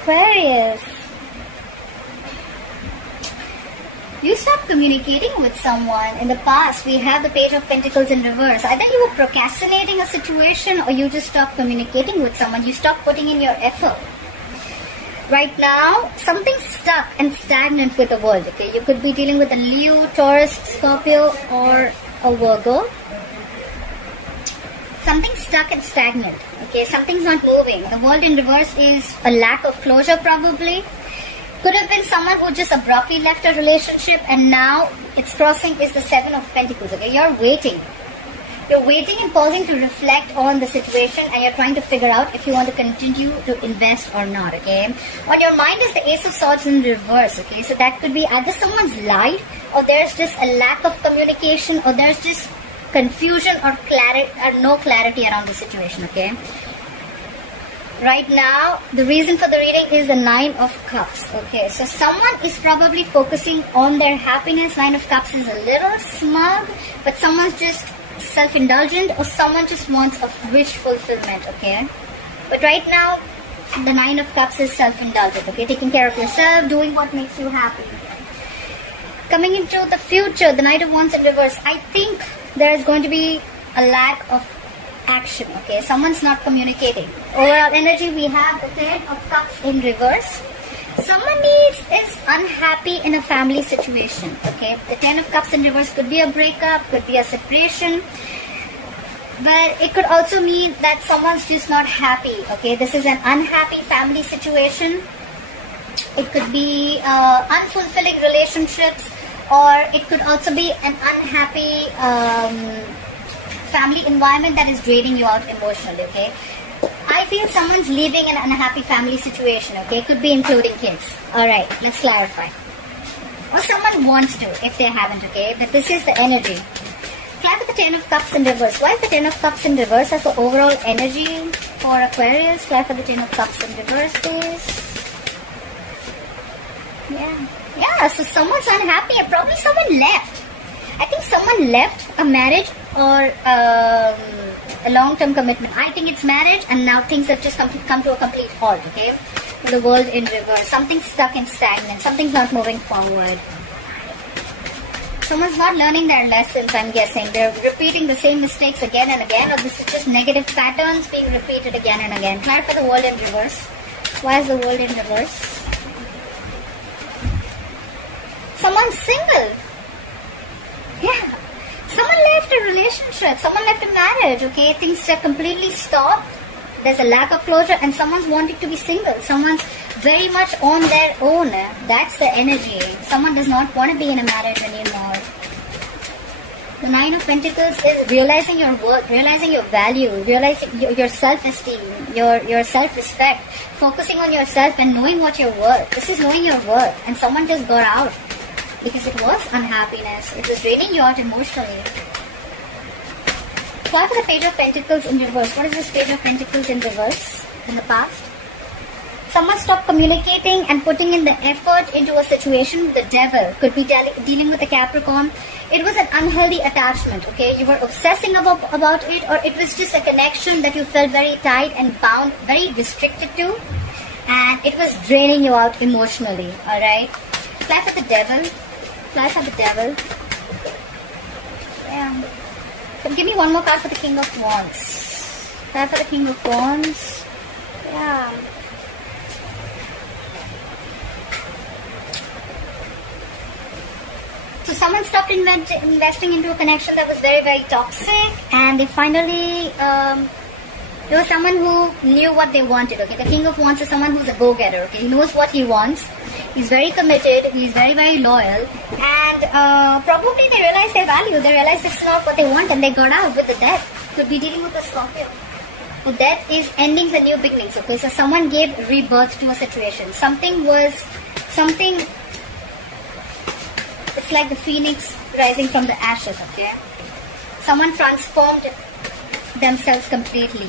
Aquarius. You stopped communicating with someone. In the past, we have the Page of Pentacles in reverse. Either you were procrastinating a situation or you just stopped communicating with someone. You stopped putting in your effort. Right now, something's stuck and stagnant with the world. Okay, you could be dealing with a Leo, Taurus, Scorpio, or a Virgo. Something's stuck and stagnant. Okay, something's not moving. The world in reverse is a lack of closure, probably. Could have been someone who just abruptly left a relationship and now it's crossing is the Seven of Pentacles. Okay, you're waiting. You're waiting and pausing to reflect on the situation and you're trying to figure out if you want to continue to invest or not. Okay, on your mind is the Ace of Swords in reverse. Okay, so that could be either someone's lied or there's just a lack of communication or there's just confusion or clarity or no clarity around the situation. Okay. Right now, the reason for the reading is the Nine of Cups. Okay, so someone is probably focusing on their happiness. Nine of Cups is a little smug, but someone's just self-indulgent or someone just wants a wish fulfillment, okay? But right now, the Nine of Cups is self-indulgent, okay? Taking care of yourself, doing what makes you happy. Coming into the future, the Knight of Wands in reverse, I think there is going to be a lack of action, okay? Someone's not communicating. Overall energy, we have the Ten of Cups in reverse. Someone is unhappy in a family situation, okay? The Ten of Cups in reverse could be a breakup, could be a separation, but it could also mean that someone's just not happy, okay? This is an unhappy family situation. It could be unfulfilling relationships, or it could also be an unhappy family environment that is draining you out emotionally, okay? I feel someone's leaving an unhappy family situation, okay? It could be including kids. Alright, let's clarify. Or someone wants to, if they haven't, okay? But this is the energy. Clap with the Ten of Cups in reverse. Why is the Ten of Cups in reverse as the overall energy for Aquarius? Clap for the Ten of Cups in reverse, please. Yeah, so someone's unhappy and probably someone left. I think someone left a marriage or a long-term commitment. I think it's marriage and now things have just come to a complete halt, okay? The world in reverse. Something's stuck and stagnant. Something's not moving forward. Someone's not learning their lessons, I'm guessing. They're repeating the same mistakes again and again, or this is just negative patterns being repeated again and again. Clarify the world in reverse. Why is the world in reverse? Someone's single. Yeah. Someone left a relationship. Someone left a marriage, okay? Things are completely stopped. There's a lack of closure and someone's wanting to be single. Someone's very much on their own. That's the energy. Someone does not want to be in a marriage anymore. The Nine of Pentacles is realizing your worth, realizing your value, realizing your self-esteem, your self-respect, focusing on yourself and knowing what you're worth. This is knowing your worth and someone just got out. Because it was unhappiness. It was draining you out emotionally. Why for the Page of Pentacles in reverse? What is this Page of Pentacles in reverse in the past? Someone stopped communicating and putting in the effort into a situation with the Devil. Could be dealing with a Capricorn. It was an unhealthy attachment, okay? You were obsessing about it, or it was just a connection that you felt very tight and bound, very restricted to. And it was draining you out emotionally, alright? Fly for the Devil. Fly for the Devil. Yeah. So give me one more card for the King of Wands. Fly for the King of Wands. Yeah. So someone stopped investing into a connection that was very, very toxic, and they finally, there was someone who knew what they wanted, okay? The King of Wands is someone who's a go-getter, okay? He knows what he wants. He's very committed, he's very, very loyal, and probably they realized their value, they realized it's not what they want, and they got out with the Death. Could be dealing with a Scorpio. The Death is endings and new beginnings, okay? So someone gave rebirth to a situation. It's like the phoenix rising from the ashes, okay? Someone transformed themselves completely.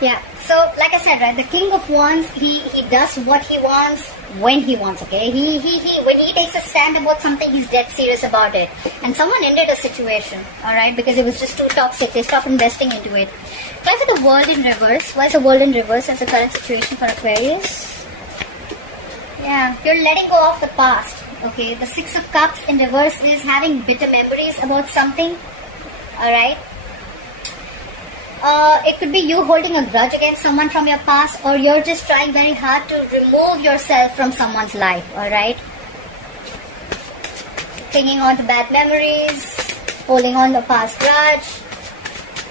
Yeah, so like I said, right, the King of Wands, he does what he wants when he wants, okay? When he takes a stand about something, he's dead serious about it. And someone ended a situation, alright, because it was just too toxic. They stopped investing into it. Why for the world in reverse? Why is the world in reverse as the current situation for Aquarius? Yeah, you're letting go of the past. Okay, the Six of Cups in reverse is having bitter memories about something. Alright. It could be you holding a grudge against someone from your past, or you're just trying very hard to remove yourself from someone's life. Alright. Clinging on to bad memories, holding on to past grudge,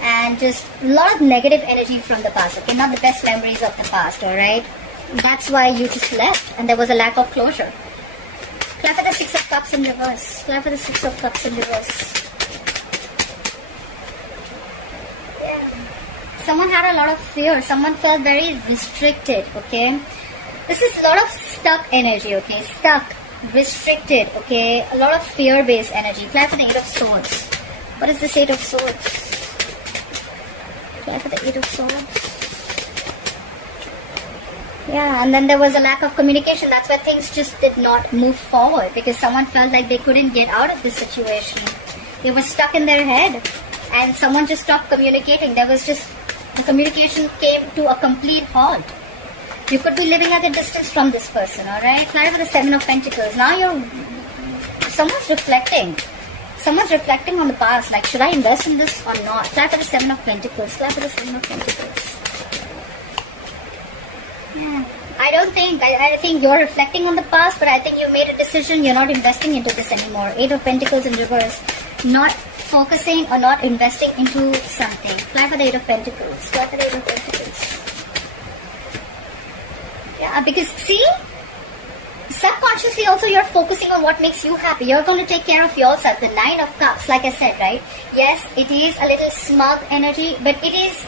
and just a lot of negative energy from the past. Okay, not the best memories of the past. Alright. That's why you just left, and there was a lack of closure. Clap for the Six of Cups in reverse. Clap for the Six of Cups in reverse. Yeah. Someone had a lot of fear. Someone felt very restricted. Okay. This is a lot of stuck energy. Okay. Stuck, restricted. Okay. A lot of fear-based energy. Clap for the Eight of Swords. What is this Eight of Swords? Clap for the Eight of Swords. Yeah, and then there was a lack of communication. That's why things just did not move forward, because someone felt like they couldn't get out of this situation. They were stuck in their head, and someone just stopped communicating. There was just, the communication came to a complete halt. You could be living at a distance from this person, alright? Fly for the Seven of Pentacles. Now someone's reflecting. Someone's reflecting on the past, like, should I invest in this or not? Fly for the Seven of Pentacles. Fly for the Seven of Pentacles. Yeah. I think you're reflecting on the past, but I think you made a decision. You're not investing into this anymore. Eight of Pentacles in reverse. Not focusing or not investing into something. Fly for the Eight of Pentacles. Fly for the Eight of Pentacles. Yeah, because see, subconsciously also you're focusing on what makes you happy. You're going to take care of yourself. The Nine of Cups, like I said, right? Yes, it is a little smug energy, but it is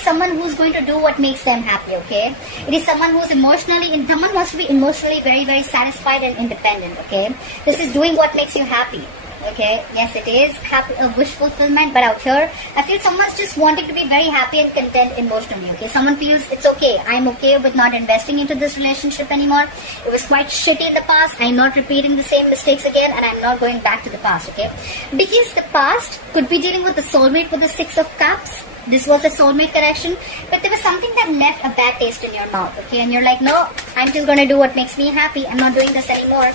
someone who's going to do what makes them happy, okay? It is someone who's someone wants to be emotionally very, very satisfied and independent, okay? This is doing what makes you happy, okay? Yes, it is a wish fulfillment, but out here, I feel someone's just wanting to be very happy and content emotionally, okay? Someone feels it's okay. I'm okay with not investing into this relationship anymore. It was quite shitty in the past. I'm not repeating the same mistakes again, and I'm not going back to the past, okay? Because the past could be dealing with the soulmate with the Six of Cups. This was a soulmate connection, but there was something that left a bad taste in your mouth, okay? And you're like, no, I'm just going to do what makes me happy. I'm not doing this anymore.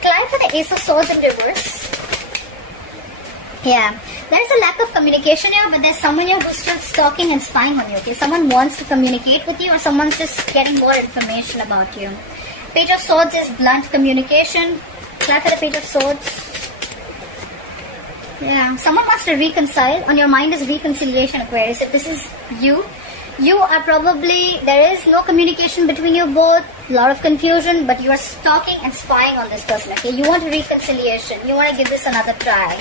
Climb for the Ace of Swords in reverse. Yeah, there's a lack of communication here, but there's someone here who's still stalking and spying on you, okay? Someone wants to communicate with you, or someone's just getting more information about you. Page of Swords is blunt communication. Climb for the Page of Swords. Yeah, someone wants to reconcile. On your mind is reconciliation, Aquarius. If this is you are probably, there is no communication between you both, a lot of confusion, but you are stalking and spying on this person, okay? You want a reconciliation. You want to give this another try.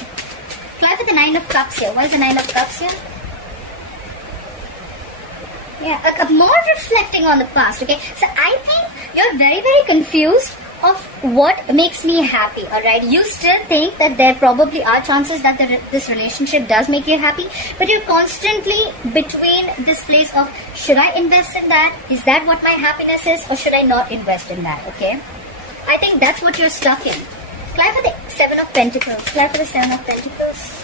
Fly for the Nine of Cups here. What is the Nine of Cups here? Yeah, more reflecting on the past, okay? So I think you're very, very confused of what makes me happy, alright? You still think that there probably are chances that this relationship does make you happy, but you're constantly between this place of, should I invest in that? Is that what my happiness is? Or should I not invest in that, okay? I think that's what you're stuck in. Fly for the Seven of Pentacles. Fly for the Seven of Pentacles.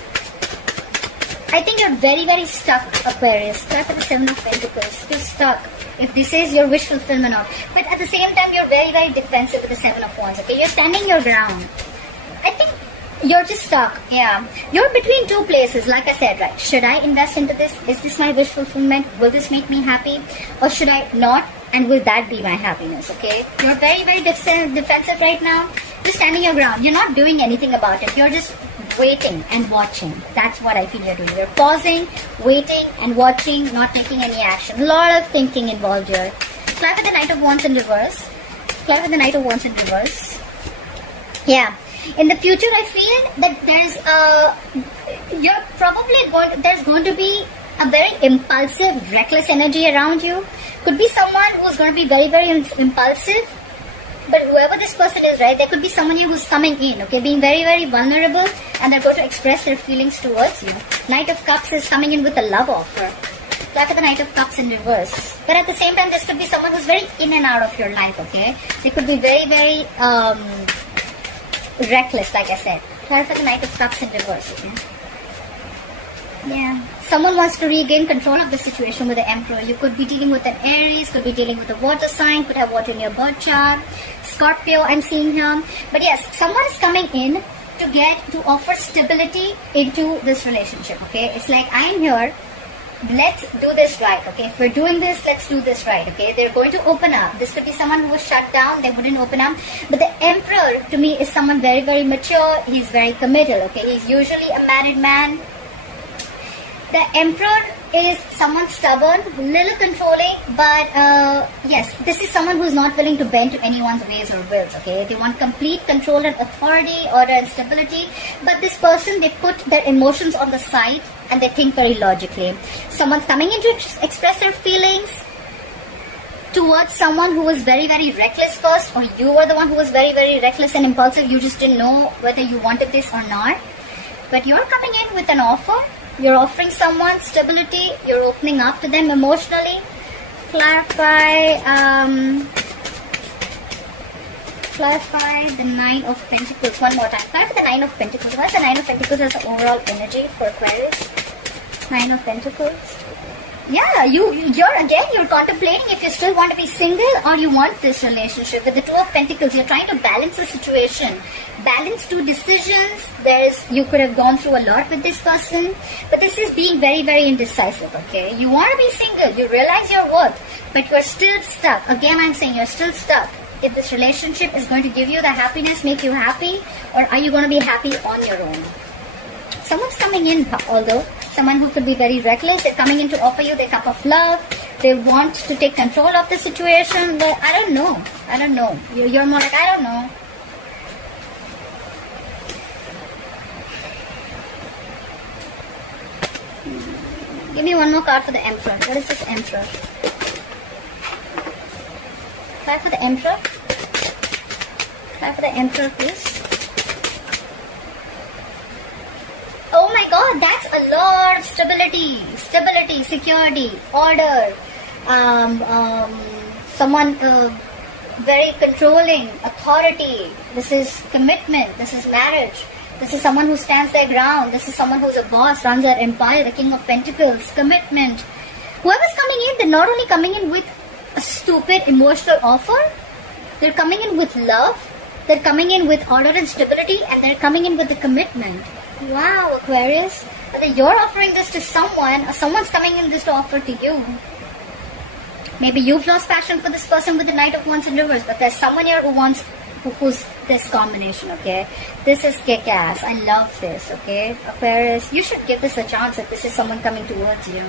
I think you're very, very stuck, Aquarius. Fly for the Seven of Pentacles. You're stuck. If this is your wish fulfillment or not. But at the same time, you're very, very defensive with the Seven of Wands, okay? You're standing your ground. I think you're just stuck, yeah. You're between two places, like I said, right? Should I invest into this? Is this my wish fulfillment? Will this make me happy? Or should I not? And will that be my happiness, okay? You're very, very defensive right now. You're standing your ground. You're not doing anything about it. You're just waiting and watching. That's what I feel you're doing. You're pausing, waiting and watching, not taking any action. A lot of thinking involved here. Fly for the Knight of Wands in reverse. Fly for the Knight of Wands in reverse. Yeah. In the future, I feel that there's going to be a very impulsive, reckless energy around you. Could be someone who's going to be very, very impulsive. But whoever this person is, right, there could be someone here who's coming in, okay, being very, very vulnerable, and they're going to express their feelings towards you. Knight of Cups is coming in with a love offer. Look at the Knight of Cups in reverse. But at the same time, this could be someone who's very in and out of your life, okay? They could be very, very reckless, like I said. Try for the Knight of Cups in reverse, okay? Yeah. Someone wants to regain control of the situation with the Emperor. You could be dealing with an Aries, could be dealing with a water sign, could have water in your birth chart. Scorpio, I'm seeing here. But yes, someone is coming in to offer stability into this relationship, okay? It's like, I am here, let's do this right, okay? If we're doing this, let's do this right, okay? They're going to open up. This could be someone who was shut down, they wouldn't open up. But the Emperor, to me, is someone very, very mature. He's very committed, okay? He's usually a married man. The Emperor is someone stubborn, little controlling, but yes, this is someone who's not willing to bend to anyone's ways or wills, okay? They want complete control and authority, order and stability, but this person, they put their emotions on the side and they think very logically. Someone's coming in to express their feelings towards someone who was very, very reckless first, or you were the one who was very, very reckless and impulsive. You just didn't know whether you wanted this or not. But you're coming in with an offer. You're offering someone stability. You're opening up to them emotionally. Clarify the Nine of Pentacles one more time. Clarify the Nine of Pentacles. What's the Nine of Pentacles as the overall energy for Aquarius? Nine of Pentacles. Yeah, you're contemplating if you still want to be single or you want this relationship. With the Two of Pentacles, you're trying to balance the situation. Balance two decisions. You could have gone through a lot with this person, but this is being very, very indecisive, okay? You want to be single, you realize your worth, but you're still stuck. Again, I'm saying you're still stuck. If this relationship is going to give you the happiness, make you happy, or are you going to be happy on your own? Someone's coming in, although, someone who could be very reckless. They're coming in to offer you their cup of love. They want to take control of the situation, but I don't know. You're more like, I don't know. Give me one more card for the Emperor. What is this Emperor? Card for the Emperor. Card for the Emperor, please. Oh my God, that's a lot of stability, security, order. Someone very controlling, authority. This is commitment. This is marriage. This is someone who stands their ground. This is someone who's a boss, runs their empire, the King of Pentacles, commitment. Whoever's coming in, they're not only coming in with a stupid emotional offer, they're coming in with love, they're coming in with order and stability, and they're coming in with the commitment. Wow, Aquarius. Whether you're offering this to someone or someone's coming in this to offer to you. Maybe you've lost passion for this person with the Knight of Wands in reverse, but there's someone here who's this combination, okay? This is kick-ass. I love this, okay? Aquarius, you should give this a chance if this is someone coming towards you.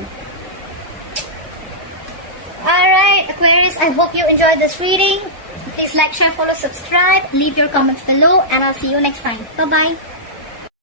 Alright, Aquarius, I hope you enjoyed this reading. Please like, share, follow, subscribe. Leave your comments below, and I'll see you next time. Bye-bye.